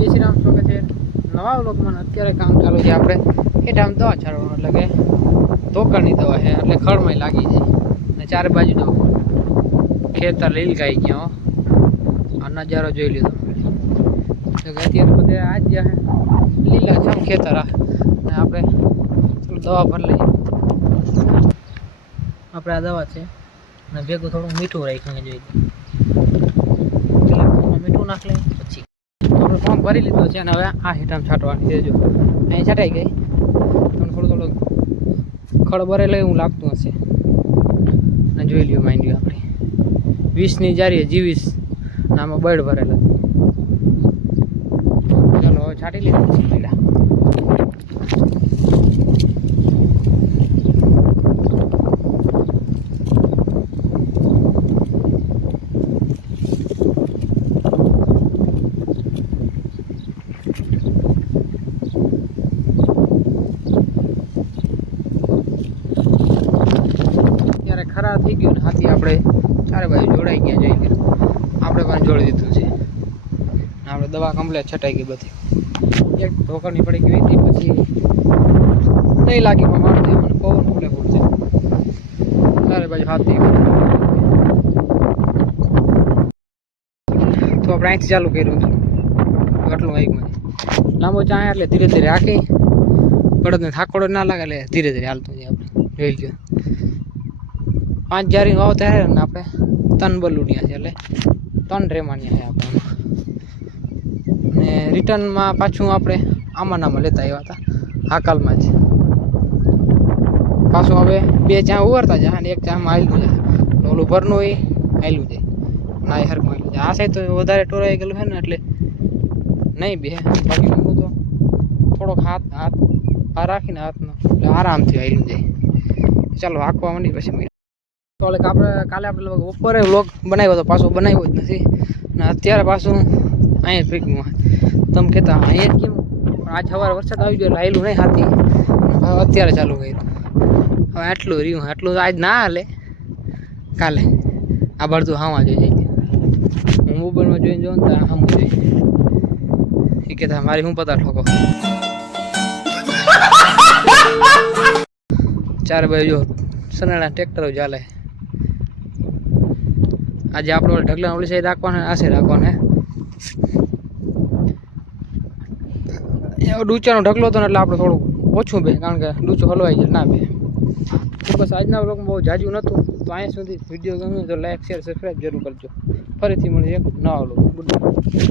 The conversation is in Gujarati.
જય શ્રી રામ. સ્વાગત છે નવા વ્લોગમાં. અત્યારે કામ ચાલુ છે આપણે હેઠામ દવા છાંટવાનું, એટલે કે ધોકાની દવા છે, એટલે ખળમાં લાગી જાય ને ચારે બાજુ તો ખેતર લીલકાઈ ગયા. આ નજારો જોઈ લીધો તમે, અત્યારે બધે આજ લીલા છમ ખેતર ને આપણે દવા ભરી લઈએ. આપણે આ દવા છે અને ભેગું થોડું મીઠું રાખ્યું જોઈએ, મીઠું નાખ લઈએ. પછી આપણે ફોર્મ ભરી લીધો છે અને હવે આ હેઠામ છાંટવાની છે. જો અહીં છાંટાઈ ગઈ, તમને થોડું ખડ ભરેલું એવું લાગતું હશે. અને જોઈ લ્યો માંડ્યું આપણી 20ની જારી G20 આમાં બળ ભરેલા. ચાલો હવે છાંટી લીધું છે પહેલાં. ખરા થઈ ગયું ને હાથી આપણે ચારે બાજુ જોડાઈ ગયા. જઈ આપણે પણ જોડી દીધું છે. આપણે દવા કમ્પ્લેટ છટાઈ ગઈ બધી. એક ઢોકરની પડી ગઈ હતી, પછી નહીં લાગી પણ મારું મને પવન ફૂલે ફૂલ છે. ચારે બાજુ હાથી તો આપણે અહીંથી ચાલુ કર્યું હતું. આટલું વાઈકમાં લાંબો ચાય એટલે ધીરે ધીરે રાખી બળદને થાકોડો ના લાગે, એટલે ધીરે ધીરે હાલતું જાય. આપણે જોઈ લો 5 જારી વાવ ત્યારે ને આપણે 3 બલુનિયા છે, એટલે 3 રેમાનિયા છે આપણે. ને રિટર્નમાં પાછું આપણે આમાં લેતા આવ્યા હતા હાકાલમાં જ. પાછું હવે 2 ચા ઉવરતા જાય અને 1 ચામાં આવેલું જાય. ઓલું ભરનું એ આવેલું જાય ના હરખું આવેલું જાય. આ સાઈડ તો વધારે ટોરાઈ ગયેલું છે ને, એટલે નહીં બે. બાકી હું તો થોડોક હાથ આ રાખીને હાથનો એટલે આરામથી આવેલું જાય. ચાલો હાંકવા માંડી પછી. તો કાલે આપણે બપોરે વ્લોગ બનાવ્યો હતો, પાછો બનાવ્યો જ નથી. અને અત્યારે પાછું અહીંયા પીકમાં તમે કહેતા અહીંયા કેમ આજ સવારે વરસાદ આવી ગયો એટલે આવેલું નહીં હાથી. અત્યારે ચાલુ કર્યું. હવે આટલું રહ્યું, આટલું આજ ના હાલે, કાલે આ બધું હામાં જોઈ જાય. હું મોબાઈલમાં જોઈને જોઉં ને તો હામું જોઈ એ કહેતા મારી હું પતા ઠોકો. ચારે બાજુ સનાળા ટ્રેક્ટરો ચાલે. આજે આપણે ઢગલા ઓલી સાઈડ રાખવાના, આ સાઈડ રાખવાના. એવો ડૂચાનો ઢગલો હતો ને એટલે આપણે થોડું ઓછું બે, કારણ કે ડૂચો હલવાઈ જાય ના બે. બસ આજના વ્લોગમાં બહુ જાજુ નહોતું. તો અહીંયા સુધી વિડીયો ગમ્યો તો લાઈક શેર સબસ્ક્રાઈબ જરૂર કરજો. ફરીથી મળીએ એક નવા વ્લોગ. Good night.